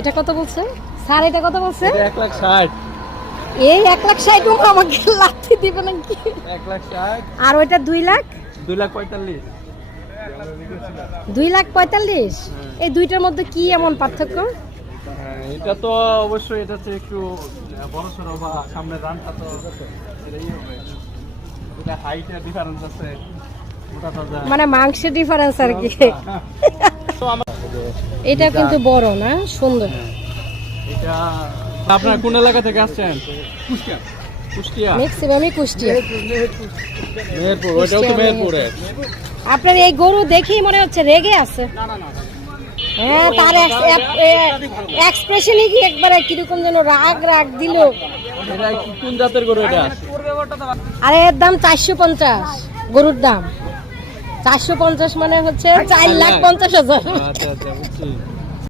এটা কত বলছে? স্যার এটা কত বলছে? এক লাখ ষাট। এই এক লাখ ষাট টাকা আমাকে লাথি দিবে নাকি? এক লাখ ষাট। আর ওইটা দুই লাখ? দুই লাখ পঁয়তাল্লিশ। দুই লাখ পঁয়তাল্লিশ? এই দুইটার মধ্যে কি এমন পার্থক্য? হ্যাঁ, এটা তো অবশ্যই এটা হচ্ছে একটু বড় সড়ো বা সামনের রানটা তো এটাই হবে। এটা হাইটের ডিফারেন্স আছে মানে মাংসের ডিফারেন্স আর কি। তো আমার এটা কিন্তু বড় না সুন্দর। এটা আপনার কোন এলাকা থেকে আসছেন? কুষ্টিয়া। কুষ্টিয়া। ম্যাক্সিমামই কুষ্টিয়া। মেহেরপুর ওইটাও তো মেহেরপুরে। আপনার এই গরু দেখেই মনে হচ্ছে রেগে আছে। হ্যাঁ তার এক্সপ্রেশনই কি একবারে কীরকম যেন রাগ রাগ দিল। কোন জাতের গরু এটা? আরে এর দাম চারশো পঞ্চাশ গরুর দাম। চারশো পঞ্চাশ মানে হচ্ছে চার লাখ পঞ্চাশ হাজার। আচ্ছা আচ্ছা